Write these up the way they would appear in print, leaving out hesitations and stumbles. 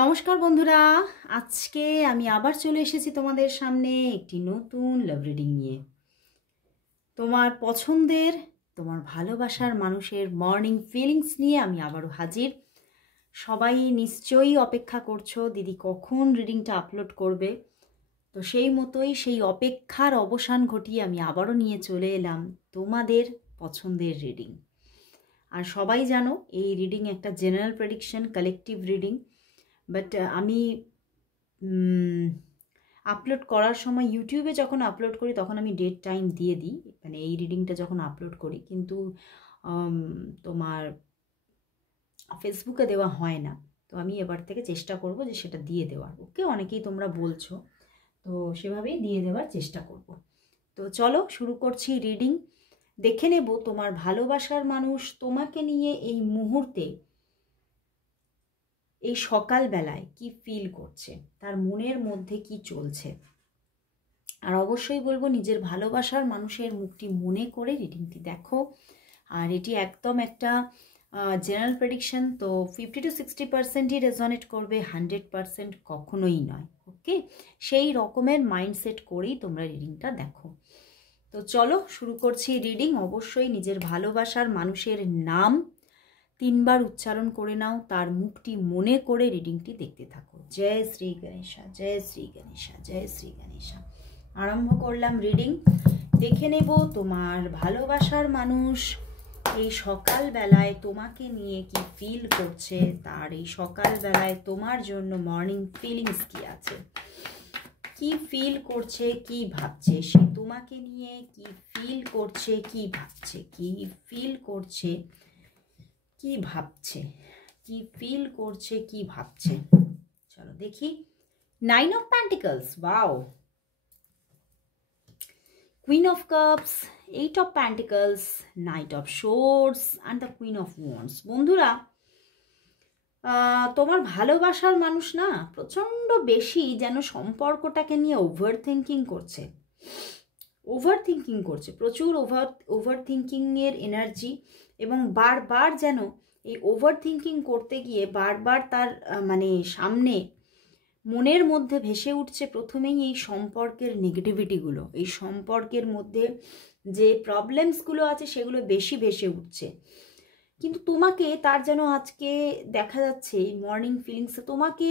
নমস্কার বন্ধুরা, আজকে আমি আবার চলে এসেছি তোমাদের সামনে একটি নতুন লাভ রিডিং নিয়ে। তোমার পছন্দের, তোমার ভালোবাসার মানুষের মর্নিং ফিলিংস নিয়ে আমি আবারও হাজির। সবাই নিশ্চয়ই অপেক্ষা করছো দিদি কখন রিডিংটা আপলোড করবে। তো সেই মতোই সেই অপেক্ষার অবসান ঘটিয়ে আমি আবারও নিয়ে চলে এলাম তোমাদের পছন্দের রিডিং। আর সবাই জানো এই রিডিং একটা general prediction, collective reading. But আমি আপলোড করার সময় ইউটিউবে যখন আপলোড করি তখন আমি ডেট টাইম দিয়ে দিই, মানে এই রিডিংটা যখন আপলোড করি, কিন্তু তোমার ফেসবুকে দেওয়া হয় না। তো আমি এবার থেকে চেষ্টা করব যে সেটা দিয়ে দেওয়ার। ওকে, অনেকেই তোমরা বলছো, তো সেভাবেই দিয়ে দেওয়ার চেষ্টা করব। তো চলো শুরু করছি রিডিং। দেখে নেব তোমার ভালোবাসার মানুষ তোমাকে নিয়ে এই মুহূর্তে, এই সকালবেলায় কি ফিল করছে, তার মনের মধ্যে কি চলছে। আর অবশ্যই বলবো নিজের ভালোবাসার মানুষের মুখটি মনে করে রিডিংটি দেখো। আর এটি একদম একটা জেনারেল প্রেডিকশন, তো 50 to 60%ই রেজনেট করবে, 100% কখনোই নয়। ওকে, সেই রকমের মাইন্ডসেট করেই তোমরা রিডিংটা দেখো। তো চলো শুরু করছি রিডিং। অবশ্যই নিজের ভালোবাসার মানুষের নাম 3 বার উচ্চারণ করে নাও, তার মুখটি মনে করে রিডিংটি দেখতে থাকো। জয় শ্রী গণেশা, জয় শ্রী গণেশা, জয় শ্রী গণেশা। আরম্ভ করলাম রিডিং। দেখে নেব তোমার ভালোবাসার মানুষ এই সকালবেলায় তোমাকে নিয়ে কি ফিল করছে, তার এই সকালবেলায় তোমার জন্য মর্নিং ফিলিংস কি আছে, কি ফিল করছে, কি ভাবছে সে তোমাকে নিয়ে, কি ফিল করছে, কি ভাবছে, কি ফিল করছে, কি ভাবছে, কি ফিল করছে, কি ভাবছে। চলো দেখি। 9 of Pentacles, wow. Queen of Cups, 8 of Pentacles, Knight of Swords and the Queen of Wands। বন্ধুরা, তোমার ভালোবাসার মানুষ না প্রচণ্ড বেশি যেন সম্পর্কটাকে নিয়ে ওভার থিঙ্কিং করছে, প্রচুর ওভার থিঙ্কিংয়ের এনার্জি। এবং বারবার যেন এই ওভার থিঙ্কিং করতে গিয়ে বারবার তার মানে সামনে মনের মধ্যে ভেসে উঠছে প্রথমেই এই সম্পর্কের নেগেটিভিটিগুলো, এই সম্পর্কের মধ্যে যে প্রবলেমসগুলো আছে সেগুলো বেশি ভেসে উঠছে। কিন্তু তোমাকে তার যেন আজকে দেখা যাচ্ছে মর্নিং ফিলিংসে তোমাকে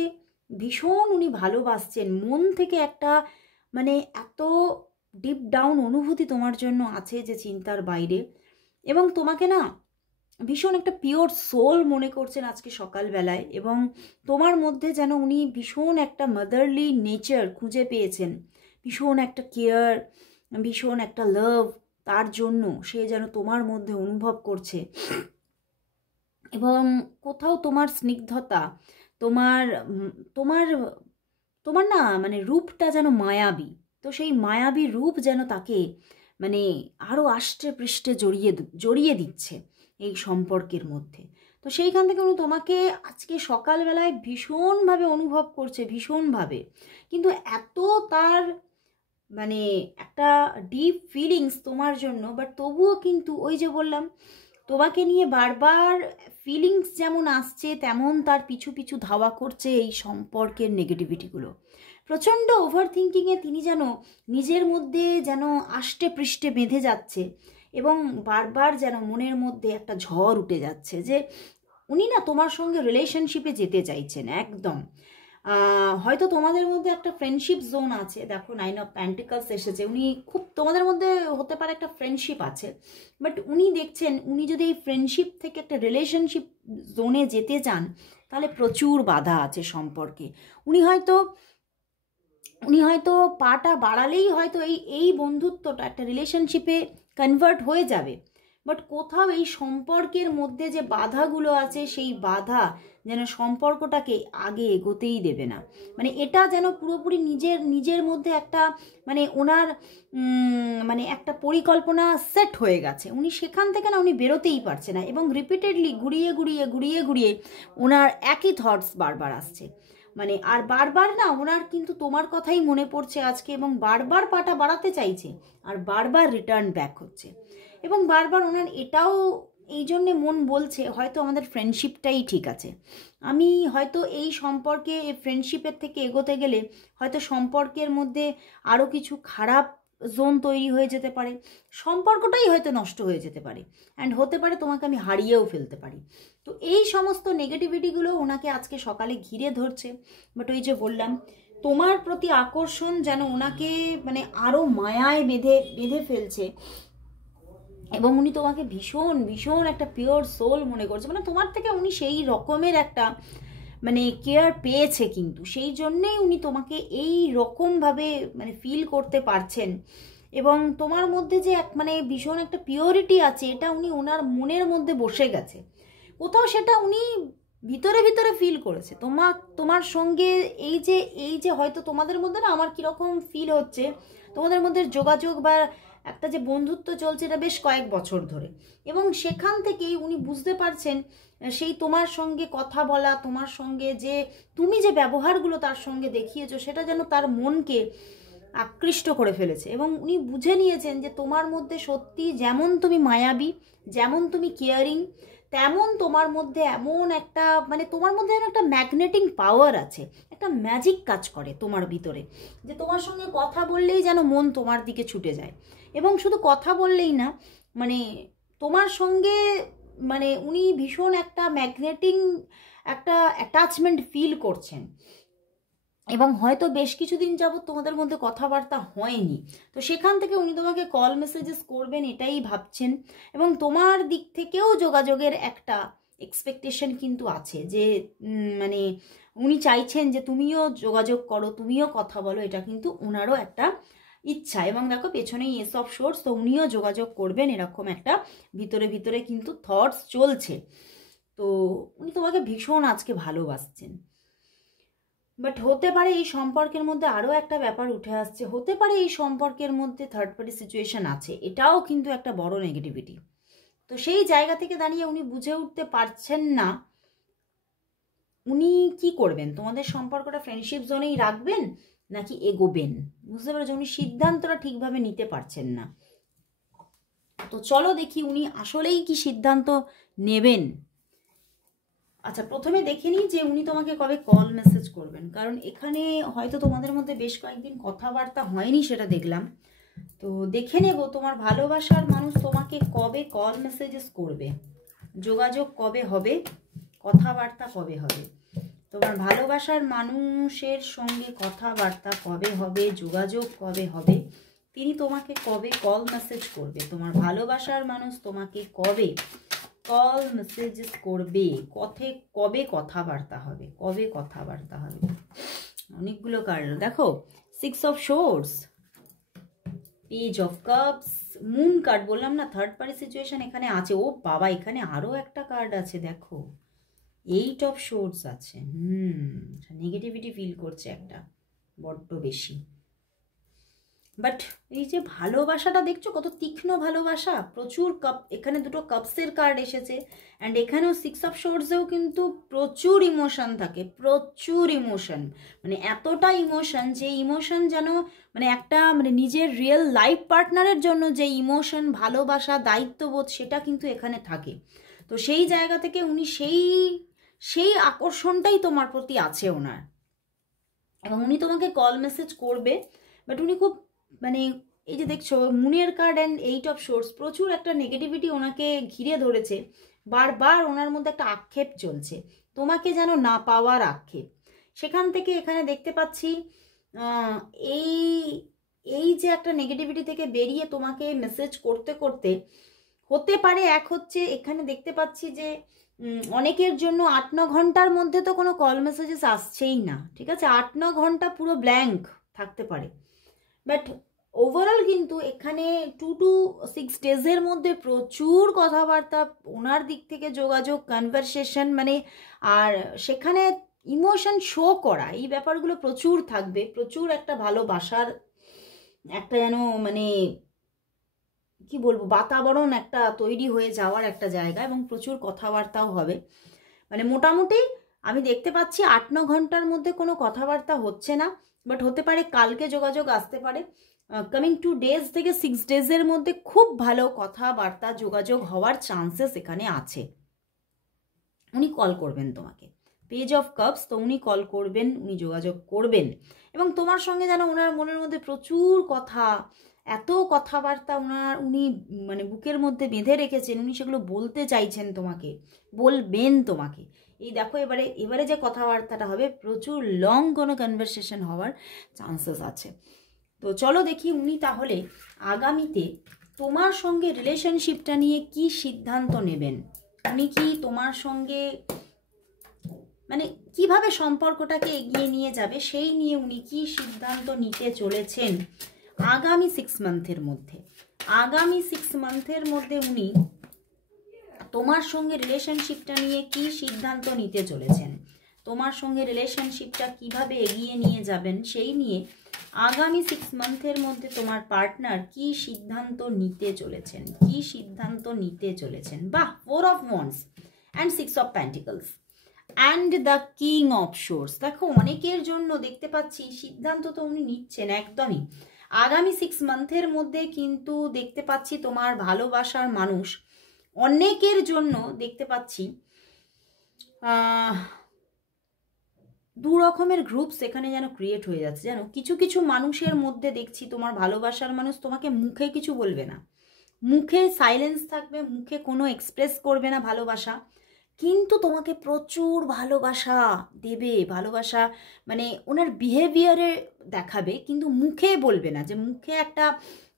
ভীষণ উনি ভালোবাসছেন মন থেকে, একটা মানে এত ডিপ ডাউন অনুভূতি তোমার জন্য আছে যে চিন্তার বাইরে। এবং তোমাকে না ভীষণ একটা পিওর সোল মনে করছেন আজকে সকালবেলায়। এবং তোমার মধ্যে যেন উনি ভীষণ একটা মাদারলি নেচার খুঁজে পেয়েছেন, ভীষণ একটা কেয়ার, ভীষণ একটা লাভ তার জন্য সে যেন তোমার মধ্যে অনুভব করছে। এবং কোথাও তোমার স্নিগ্ধতা, তোমার তোমার তোমার না মানে রূপটা যেন মায়াবী। তো সেই মায়াবী রূপ যেন তাকে মানে আরও আষ্টে পৃষ্ঠে জড়িয়ে দিচ্ছে এই সম্পর্কের মধ্যে। তো সেইখান থেকে উনি তোমাকে আজকে সকালবেলায় ভীষণভাবে অনুভব করছে, ভীষণভাবে। কিন্তু এত তার মানে একটা ডিপ ফিলিংস তোমার জন্য, বাট তবুও কিন্তু ওই যে বললাম তোমাকে নিয়ে বারবার ফিলিংস যেমন আসছে তেমন তার পিছু পিছু ধাওয়া করছে এই সম্পর্কের নেগেটিভিটিগুলো। প্রচণ্ড ওভার থিঙ্কিংয়ে তিনি যেন নিজের মধ্যে যেন আষ্টে পৃষ্ঠে বেঁধে যাচ্ছে। এবং বারবার যেন মনের মধ্যে একটা ঝড় উঠে যাচ্ছে যে উনি না তোমার সঙ্গে রিলেশনশিপে যেতে চাইছেন একদম। হয়তো তোমাদের মধ্যে একটা ফ্রেন্ডশিপ জোন আছে। দেখো 9 of Pentacles এসেছে, উনি খুব তোমাদের মধ্যে হতে পারে একটা ফ্রেন্ডশিপ আছে, বাট উনি দেখছেন উনি যদি এই ফ্রেন্ডশিপ থেকে একটা রিলেশনশিপ জোনে যেতে চান তাহলে প্রচুর বাধা আছে সম্পর্কে। উনি হয়তো পাটা বাড়ালেই হয়তো এই বন্ধুত্বটা একটা রিলেশনশিপে কনভার্ট হয়ে যাবে, বাট কোথাও এই সম্পর্কের মধ্যে যে বাধাগুলো আছে সেই বাধা যেন সম্পর্কটাকে আগে এগোতেই দেবে না। মানে এটা যেন পুরোপুরি নিজের মধ্যে একটা মানে ওনার মানে একটা পরিকল্পনা সেট হয়ে গেছে, উনি সেখান থেকে না উনি বেরোতেই পারছে না। এবং রিপিটেডলি ঘুরিয়ে ওনার একই থটস বারবার আসছে, মানে আর বারবার না ওনার কিন্তু তোমার কথাই মনে পড়ছে আজকে। এবং বারবার পাটা বাড়াতে চাইছে আর বারবার রিটার্ন ব্যাক হচ্ছে। এবং বারবার ওনার এটাও এই জন্যে মন বলছে হয়তো আমাদের ফ্রেন্ডশিপটাই ঠিক আছে। আমি হয়তো এই সম্পর্কে ফ্রেন্ডশিপের থেকে এগোতে গেলে হয়তো সম্পর্কের মধ্যে আরও কিছু খারাপ জোন তৈরি হয়ে যেতে পারে, সম্পর্কটাই হয়তো নষ্ট হয়ে যেতে পারে, অ্যান্ড হতে পারে তোমাকে আমি হারিয়েও ফেলতে পারি। তো এই সমস্ত নেগেটিভিটিগুলো ওনাকে আজকে সকালে ঘিরে ধরছে। বাট ওই যে বললাম, তোমার প্রতি আকর্ষণ যেন ওনাকে মানে আরও মায়ায় বেঁধে বেঁধে ফেলছে, এবং উনি তোমাকে ভীষণ ভীষণ একটা পিওর সোল মনে করছে। মানে তোমার থেকে উনি সেই রকমের একটা মানে কেয়ার পেয়েছে, কিন্তু সেই জন্যেই উনি তোমাকে এই রকমভাবে মানে ফিল করতে পারছেন। এবং তোমার মধ্যে যে এক মানে ভীষণ একটা পিওরিটি আছে, এটা উনি ওনার মনের মধ্যে বসে গেছে কোথাও, সেটা উনি ভিতরে ভিতরে ফিল করেছে। তোমার সঙ্গে এই যে হয়তো তোমাদের মধ্যে না আমার কীরকম ফিল হচ্ছে, তোমাদের মধ্যে যোগাযোগ বা একটা যে বন্ধুত্ব চলছে এটা বেশ কয়েক বছর ধরে, এবং সেখান থেকেই উনি বুঝতে পারছেন সেই তোমার সঙ্গে কথা বলা, তোমার সঙ্গে যে তুমি যে ব্যবহারগুলো তার সঙ্গে দেখিয়েছো, সেটা যেন তার মনকে আকৃষ্ট করে ফেলেছে। এবং উনি বুঝে নিয়েছেন যে তোমার মধ্যে সত্যি যেমন তুমি মায়াবী, যেমন তুমি কেয়ারিং, তেমন তোমার মধ্যে এমন একটা মানে তোমার মধ্যে যেন একটা ম্যাগনেটিং পাওয়ার আছে, একটা ম্যাজিক কাজ করে তোমার ভিতরে, যে তোমার সঙ্গে কথা বললেই যেন মন তোমার দিকে ছুটে যায়। এবং শুধু কথা বললেই না, মানে তোমার সঙ্গে মানে উনি ভীষণ একটা ম্যাগনেটিং একটা অ্যাটাচমেন্ট ফিল করছেন। এবং হয়তো বেশ কিছুদিন যাবত তোমাদের মধ্যে কথাবার্তা হয়নি, তো সেখান থেকে উনি তোমাকে কল মেসেজেস করবেন এটাই ভাবছেন। এবং তোমার দিক থেকেও যোগাযোগের একটা এক্সপেকটেশন কিন্তু আছে, যে মানে উনি চাইছেন যে তুমিও যোগাযোগ করো, তুমিও কথা বলো, এটা কিন্তু ওনারও একটা ইচ্ছা। এবং দেখো পেছনেই এস অফ সোর্স, তো উনিও যোগাযোগ করবেন এরকম একটা ভিতরে ভিতরে কিন্তু থটস চলছে। তো উনি তোমাকে ভীষণ আজকে ভালোবাসছেন। বাট হতে পারে এই সম্পর্কের মধ্যে আরও একটা ব্যাপার উঠে আসছে, হতে পারে এই সম্পর্কের মধ্যে থার্ড পার্টি সিচুয়েশন আছে, এটাও কিন্তু একটা বড় নেগেটিভিটি। তো সেই জায়গা থেকে দাঁড়িয়ে উনি বুঝে উঠতে পারছেন না উনি কি করবেন, তোমাদের সম্পর্কটা ফ্রেন্ডশিপ জোনেই রাখবেন নাকি এগোবেন, বুঝতে পারছো? উনি সিদ্ধান্তটা ঠিকভাবে নিতে পারছেন না। তো চলো দেখি উনি আসলেই কি সিদ্ধান্ত নেবেন। আচ্ছা, প্রথমে দেখে নিই যে উনি তোমাকে কবে কল মেসেজ করবেন, কারণ এখানে হয়তো তোমাদের মধ্যে বেশ কয়েকদিন কথাবার্তা হয়নি সেটা দেখলাম। তো দেখে নেব তোমার ভালোবাসার মানুষ তোমাকে কবে কল মেসেজেস করবে, যোগাযোগ কবে হবে, কথাবার্তা কবে হবে। তোমার ভালোবাসার মানুষের সঙ্গে কথাবার্তা কবে হবে, যোগাযোগ কবে হবে, তিনি তোমাকে কবে কল মেসেজ করবে, তোমার ভালোবাসার মানুষ তোমাকে কবে কল মেসেজেস করবে, কবে কথাবার্তা হবে, কবে কথাবার্তা হবে। অনেকগুলো কার্ড দেখো, 6 of swords, page of cups, moon card, বললাম না থার্ড পার্টি সিচুয়েশন এখানে আছে। ও বাবা, এখানে আরও একটা কার্ড আছে দেখো, 8 অফ সোর্স আছে। নেগেটিভিটি ফিল করছে একটা বড্ড বেশি। বাট এই যে ভালোবাসাটা দেখছো কত তীক্ষ্ণ ভালোবাসা, প্রচুর কাপ, এখানে দুটো কাপসের কার্ড এসেছে, অ্যান্ড এখানেও 6 অফ সোর্সেও কিন্তু প্রচুর ইমোশন থাকে, প্রচুর ইমোশন, মানে এতটা ইমোশন যে ইমোশন যেন মানে একটা মানে নিজের রিয়েল লাইফ পার্টনারের জন্য যে ইমোশন, ভালোবাসা, দায়িত্ববোধ, সেটা কিন্তু এখানে থাকে। তো সেই জায়গা থেকে উনি সেই আকর্ষণটাই তোমার প্রতি আছে ওনার, এবং উনি তোমাকে কল মেসেজ করবে। বাট উনি খুব মানে এই যে দেখছো মুনের কার্ড অ্যান্ড 8 অফ সোর্স, প্রচুর একটা নেগেটিভিটি ওনাকে ঘিরে ধরেছে, বারবার ওনার মধ্যে একটা আক্ষেপ চলছে, তোমাকে যেন না পাওয়ার আক্ষেপ। সেখান থেকে এখানে দেখতে পাচ্ছি এই এই যে একটা নেগেটিভিটি থেকে বেরিয়ে তোমাকে মেসেজ করতে করতে হতে পারে এক হচ্ছে, এখানে দেখতে পাচ্ছি যে অনেকের জন্য 8-9 ঘন্টার মধ্যে তো কোনো কল মেসেজেস আসছেই না, ঠিক আছে, 8-9 ঘন্টা পুরো ব্ল্যাঙ্ক থাকতে পারে। বাট ওভারঅল কিন্তু এখানে 2 to 6 ডেজের মধ্যে প্রচুর কথাবার্তা, ওনার দিক থেকে যোগাযোগ, কনভারসেশন, মানে আর সেখানে ইমোশন শো করা, এই ব্যাপারগুলো প্রচুর থাকবে, প্রচুর একটা ভালোবাসার একটা যেন মানে কি বলবো বাতাবরণ একটা তৈরি হয়ে যাওয়ার একটা জায়গা, এবং প্রচুর কথাবার্তাও হবে। মানে মোটামুটি আমি দেখতে পাচ্ছি 8-9 ঘন্টার মধ্যে কোনো কথাবার্তা হচ্ছে না, বাট হতে পারে কালকে যোগাযোগ আসতে পারে, কামিং 2 ডেজ থেকে 6 ডেজের মধ্যে খুব ভালো কথাবার্তা যোগাযোগ হওয়ার চান্সেস এখানে আছে। উনি কল করবেন তোমাকে, পেজ অফ কাপস, তো উনি কল করবেন, উনি যোগাযোগ করবেন এবং তোমার সঙ্গে যেন ওনার মনের মধ্যে প্রচুর কথা, এত কথাবার্তা উনি মানে বুকের মধ্যে বেঁধে রেখেছেন, উনি সেগুলো বলতে চাইছেন তোমাকে, বলবেন তোমাকে। এই দেখো এবারে যে কথাবার্তাটা হবে প্রচুর লং কোনো কনভারসেশন হওয়ার চান্সেস আছে। তো চলো দেখি উনি তাহলে আগামীতে তোমার সঙ্গে রিলেশনশিপটা নিয়ে কি সিদ্ধান্ত নেবেন। উনি কি তোমার সঙ্গে মানে কিভাবে সম্পর্কটাকে এগিয়ে নিয়ে যাবে সেই নিয়ে উনি কি সিদ্ধান্ত নিতে চলেছেন আগামী 6 মান্থের মধ্যে। আগামী 6 মান্থের মধ্যে উনি তোমার সঙ্গে রিলেশনশিপটা নিয়ে কি সিদ্ধান্ত নিতে চলেছেন, তোমার সঙ্গে রিলেশনশিপটা কিভাবে এগিয়ে নিয়ে যাবেন সেই নিয়ে আগামী 6 মান্থের মধ্যে তোমার পার্টনার কি সিদ্ধান্ত নিতে চলেছেন, কি সিদ্ধান্ত নিতে চলেছেন। বাহ, 4 of wands and 6 of pentacles and the king of swords. দেখো অনেকের জন্য দেখতে পাচ্ছি সিদ্ধান্ত তো উনি নিচ্ছেন একদমই আগামী 6 মান্থের মধ্যে, কিন্তু দেখতে পাচ্ছি তোমার ভালোবাসার মানুষ অনেকের জন্য দেখতে পাচ্ছি 2 রকমের গ্রুপস এখানে যেন ক্রিয়েট হয়ে যাচ্ছে। যেন কিছু কিছু মানুষের মধ্যে দেখছি তোমার ভালোবাসার মানুষ তোমাকে মুখে কিছু বলবে না, মুখে সাইলেন্স থাকবে, মুখে কোনো এক্সপ্রেস করবে না ভালোবাসা, কিন্তু তোমাকে প্রচুর ভালোবাসা দেবে, ভালোবাসা মানে ওনার বিহেভিয়ারে দেখাবে, কিন্তু মুখে বলবে না, যে মুখে একটা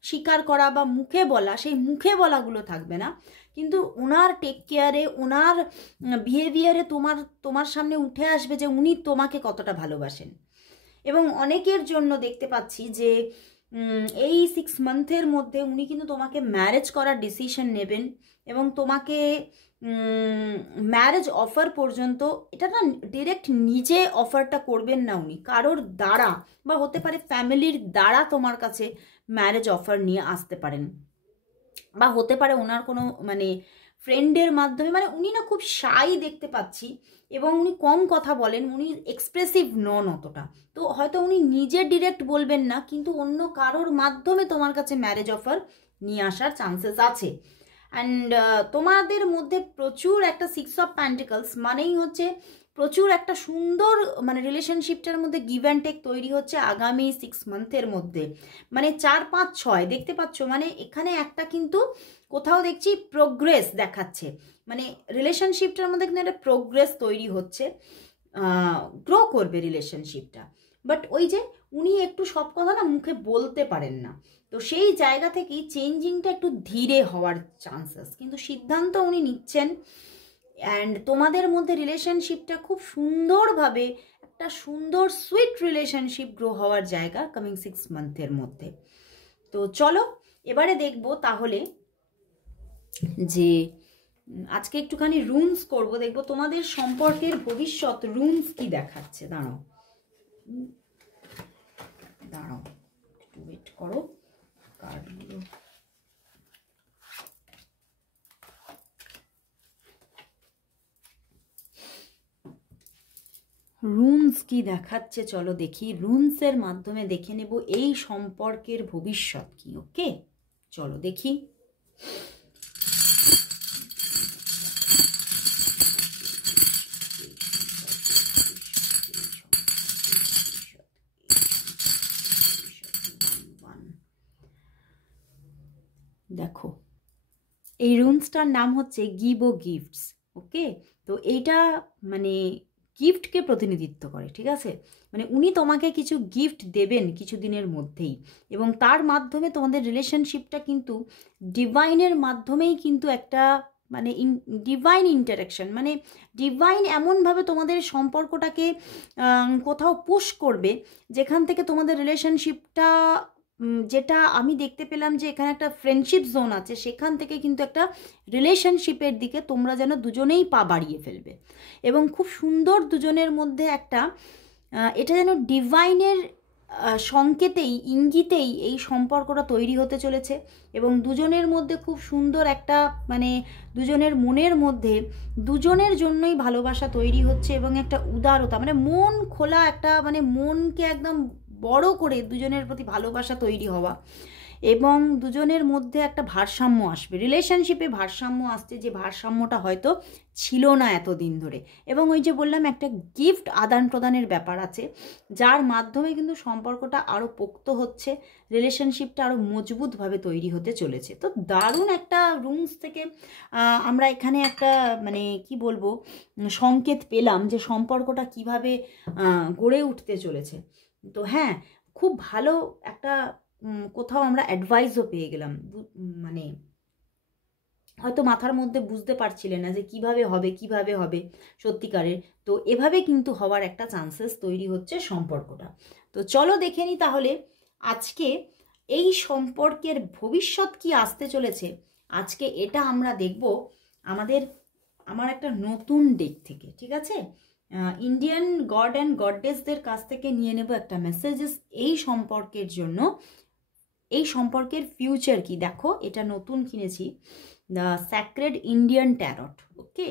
স্বীকার করা বা মুখে বলা, সেই মুখে বলাগুলো থাকবে না, কিন্তু ওনার টেক কেয়ারে, ওনার বিহেভিয়ারে তোমার সামনে উঠে আসবে যে উনি তোমাকে কতটা ভালোবাসেন। এবং অনেকের জন্য দেখতে পাচ্ছি যে এই 6 মান্থের মধ্যে উনি কিন্তু তোমাকে ম্যারেজ করার ডিসিশন নেবেন এবং তোমাকে ম্যারেজ অফার পর্যন্ত, এটা না ডিরেক্ট নিজে অফারটা করবেন না, উনি কারোর দ্বারা বা হতে পারে ফ্যামিলির দ্বারা তোমার কাছে ম্যারেজ অফার নিয়ে আসতে পারেন, বা হতে পারে ওনার কোনো মানে ফ্রেন্ডের মাধ্যমে, মানে উনি না খুব শাই দেখতে পাচ্ছি এবং উনি কম কথা বলেন, উনি এক্সপ্রেসিভ নন অতটা, তো হয়তো উনি নিজে ডিরেক্ট বলবেন না, কিন্তু অন্য কারোর মাধ্যমে তোমার কাছে ম্যারেজ অফার নিয়ে আসার চান্সেস আছে। অ্যান্ড তোমাদের মধ্যে প্রচুর একটা 6 অফ পেন্টিকলস মানেই হচ্ছে প্রচুর একটা সুন্দর মানে রিলেশনশিপটার মধ্যে গিভ অ্যান্ড টেক তৈরি হচ্ছে আগামী 6 মান্থের মধ্যে, মানে 4, 5, 6 দেখতে পাচ্ছ, মানে এখানে একটা কিন্তু কোথাও দেখছি প্রোগ্রেস দেখাচ্ছে, মানে রিলেশনশিপটার মধ্যে কিন্তু একটা প্রোগ্রেস তৈরি হচ্ছে, গ্রো করবে রিলেশনশিপটা। বাট ওই যে উনি একটু সব কথা না মুখে বলতে পারেন না, তো সেই জায়গা থেকেই চেঞ্জিংটা একটু ধীরে হওয়ার চান্সেস, কিন্তু সিদ্ধান্ত উনি নিচ্ছেন। অ্যান্ড তোমাদের মধ্যে রিলেশনশিপটা খুব সুন্দরভাবে একটা সুন্দর সুইট রিলেশনশিপ গ্রো হওয়ার জায়গা কামিং 6 মান্থের মধ্যে। তো চলো এবারে দেখবো তাহলে যে আজকে একটুখানি রুনস করব, দেখবো তোমাদের সম্পর্কের ভবিষ্যৎ রুনস কি দেখাচ্ছে। দাঁড়াও একটু ওয়েট করো, কার্ডগুলো রুনস কি দেখাচ্ছে চলো দেখি, রুনসের মাধ্যমে দেখে নেব এই সম্পর্কের ভবিষ্যৎ কি। ওকে চলো দেখি। দেখো এই রুনসটার নাম হচ্ছে গিভ ও গিফটস। ওকে, তো এইটা মানে গিফটকে প্রতিনিধিত্ব করে, ঠিক আছে, মানে উনি তোমাকে কিছু গিফট দেবেন কিছু দিনের মধ্যেই, এবং তার মাধ্যমে তোমাদের রিলেশনশিপটা কিন্তু ডিভাইনের মাধ্যমেই কিন্তু একটা মানে ডিভাইন ইন্টারাকশন, মানে ডিভাইন এমনভাবে তোমাদের সম্পর্কটাকে কোথাও পুশ করবে যেখান থেকে তোমাদের রিলেশনশিপটা, যেটা আমি দেখতে পেলাম যে এখানে একটা ফ্রেন্ডশিপ জোন আছে, সেখান থেকে কিন্তু একটা রিলেশনশিপের দিকে তোমরা যেন দুজনেই পা বাড়িয়ে ফেলবে, এবং খুব সুন্দর দুজনের মধ্যে একটা এটা যেন ডিভাইনের সংকেতেই ইঙ্গিতেই এই সম্পর্কটা তৈরি হতে চলেছে, এবং দুজনের মধ্যে খুব সুন্দর একটা মানে দুজনের মনের মধ্যে দুজনের জন্যই ভালোবাসা তৈরি হচ্ছে, এবং একটা উদারতা মানে মন খোলা একটা মানে মনকে একদম বড় করে দুজনের প্রতি ভালোবাসা তৈরি হওয়া এবং দুজনের মধ্যে একটা ভারসাম্য আসবে, রিলেশনশিপে ভারসাম্য আসছে, যে ভারসাম্যটা হয়তো ছিল না এতদিন ধরে। এবং ওই যে বললাম একটা গিফট আদান প্রদানের ব্যাপার আছে, যার মাধ্যমে কিন্তু সম্পর্কটা আরও পোক্ত হচ্ছে, রিলেশনশিপটা আরও মজবুতভাবে তৈরি হতে চলেছে। তো দারুণ একটা রুমস থেকে আমরা এখানে একটা মানে কি বলবো সংকেত পেলাম যে সম্পর্কটা কিভাবে গড়ে উঠতে চলেছে। তো হ্যাঁ, খুব ভালো একটা কোথাও আমরা অ্যাডভাইসও পেয়ে গেলাম। মানে হয়তো মাথার মধ্যে বুঝতে পারছিলেন না যে কিভাবে হবে সত্যিকারের। তো এভাবে কিন্তু হওয়ার একটা চান্সেস তৈরি হচ্ছে সম্পর্কটা। তো চলো দেখে নিই তাহলে আজকে এই সম্পর্কের ভবিষ্যৎ কি আসতে চলেছে। আজকে এটা আমরা দেখব আমার একটা নতুন ডেক থেকে, ঠিক আছে? ইন্ডিয়ান গড অ্যান্ড গডেসদের কাছ থেকে নিয়ে নেব একটা মেসেজেস এই সম্পর্কের জন্য। এই সম্পর্কের ফিউচার কি, দেখো এটা নতুন কিনেছি, দ্য স্যাক্রেড ইন্ডিয়ান ট্যারট। ওকে,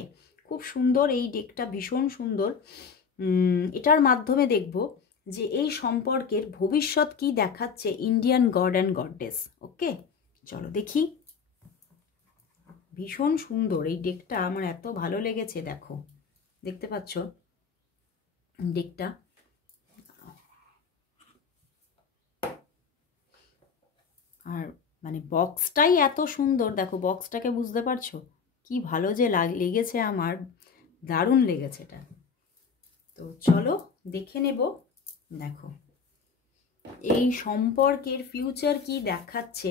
খুব সুন্দর এই ডেকটা, ভীষণ সুন্দর। এটার মাধ্যমে দেখব যে এই সম্পর্কের ভবিষ্যৎ কি দেখাচ্ছে ইন্ডিয়ান গড অ্যান্ড গডেস। ওকে, চলো দেখি। ভীষণ সুন্দর এই ডেকটা, আমার এত ভালো লেগেছে। দেখো, দেখতে পাচ্ছ ডেকটা? আর মানে বক্সটাই এত সুন্দর, দেখো বক্সটাকে বুঝতে পারছো? কি ভালো যে লেগেছে আমার, দারুণ লেগেছে এটা। তো চলো দেখে নেব। দেখো এই সম্পর্কের ফিউচার কি দেখাচ্ছে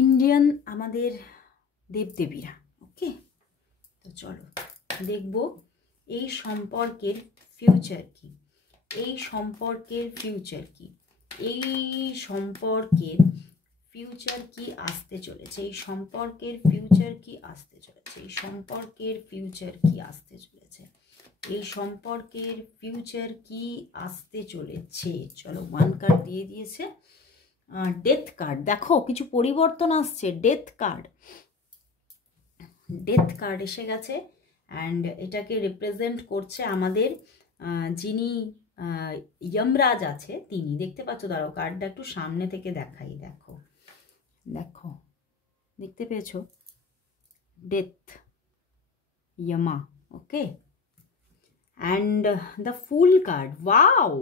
ইন্ডিয়ান আমাদের দেবদেবীরা। ওকে, তো চলো দেখব এই সম্পর্কের ফিউচার কি, এই সম্পর্কের ফিউচার কি, এই সম্পর্কের ফিউচার কি আসতে চলেছে, এই সম্পর্কের ফিউচার কি আসতে চলেছে, এই সম্পর্কের ফিউচার কি আসতে চলেছে, এই সম্পর্কের ফিউচার কি আসতে চলেছে। চলো, ওয়ান কার্ড দিয়ে দিয়েছে, ডেথ কার্ড। দেখো কিছু পরিবর্তন আসছে, ডেথ কার্ড, ডেথ কার্ড এসে গেছে। অ্যান্ড এটাকে রিপ্রেজেন্ট করছে আমাদের যিনি যমরাজ আছে তিনি। দেখতে পাচ্ছ? দাঁড়াও কার্ডটা একটু সামনে থেকে দেখাই। দেখো দেখো, দেখতে পেয়েছো? ডেথ, যমা। Okay, and the full card. Wow,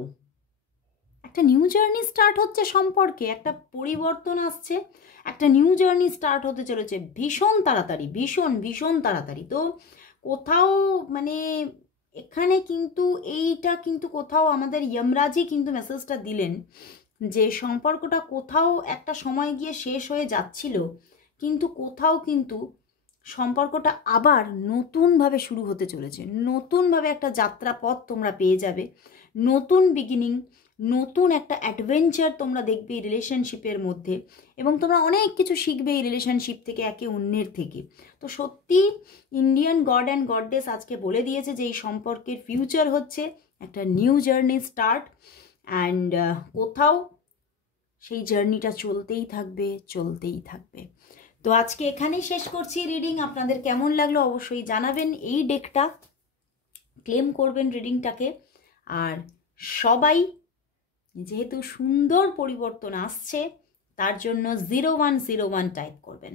একটা নিউ জার্নি স্টার্ট হচ্ছে সম্পর্কে, একটা পরিবর্তন আসছে, একটা নিউ জার্নি স্টার্ট হতে চলেছে ভীষণ তাড়াতাড়ি, ভীষণ ভীষণ তাড়াতাড়ি। তো কোথাও মানে এখানে কিন্তু এইটা কিন্তু কোথাও আমাদের যমরাজই কিন্তু মেসেজটা দিলেন যে সম্পর্কটা কোথাও একটা সময় গিয়ে শেষ হয়ে যাচ্ছিল, কিন্তু কোথাও কিন্তু সম্পর্কটা আবার নতুনভাবে শুরু হতে চলেছে, নতুনভাবে একটা যাত্রাপথ তোমরা পেয়ে যাবে, নতুন বিগিনিং, নতুন একটা অ্যাডভেঞ্চার তোমরা দেখবে এই রিলেশনশিপের মধ্যে, এবং তোমরা অনেক কিছু শিখবে এই রিলেশনশিপ থেকে, একে অন্যের থেকে। তো সত্যি ইন্ডিয়ান গড অ্যান্ড গডেস আজকে বলে দিয়েছে যে এই সম্পর্কের ফিউচার হচ্ছে একটা নিউ জার্নি স্টার্ট, অ্যান্ড কোথাও সেই জার্নিটা চলতেই থাকবে, চলতেই থাকবে। তো আজকে এখানেই শেষ করছি রিডিং। আপনাদের কেমন লাগলো অবশ্যই জানাবেন। এই ডেকটা ক্লেম করবেন রিডিংটাকে। আর সবাই যেহেতু সুন্দর পরিবর্তন আসছে তার জন্য 0101 টাইপ করবেন।